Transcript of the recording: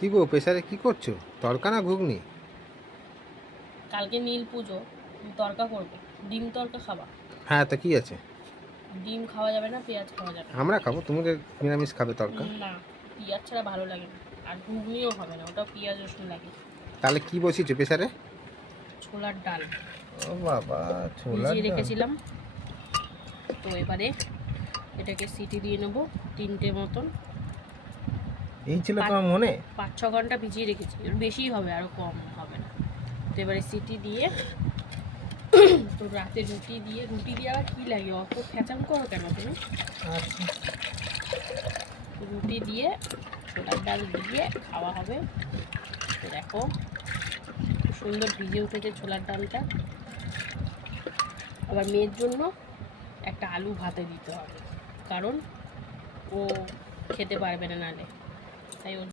কি গো প্রেসারে কি করছো? তড়কা না ঘুগনি? কালকে নীল পুজো, তুমি তড়কা করবে। ডিম তড়কা খাবা? হ্যাঁ, তা কি আছে? ডিম খাওয়া যাবে না, পেঁয়াজ খাওয়া যাবে না। আমরা খাবো, তুমি তো নিরামিষ খাবে তড়কা। না, পেঁয়াজ ছাড়া ভালো লাগে না। আর ঘুগনিও হবে না, ওটাও পেঁয়াজ রসুন লাগে। তাহলে কি বসিয়েছো প্রেসারে? ছোলার ডাল ও বাবা, ছোলার ভিজিয়ে ডাল। রেখেছিলাম। তো এবারে এটাকে সিটি দিয়ে নেবো 3টে মতন। এই ছিল তোমার মনে? 5-6 ঘন্টা ভিজিয়ে রেখেছি, এর বেশিই হবে, আরও কম হবে না। তো এবারে সিটি দিয়ে তো রাতে রুটি দিয়ে আবার কী লাগে, অত খেঁচাম করো কেন তুমি? আচ্ছা, রুটি দিয়ে ছোলার ডাল দিয়ে খাওয়া হবে। তো দেখো খুব সুন্দর ভিজে উঠেছে ছোলার ডালটা। আবার মেয়ের জন্য একটা আলু ভাতে দিতে হবে, কারণ ও খেতে পারবে না নালে, তাই ওর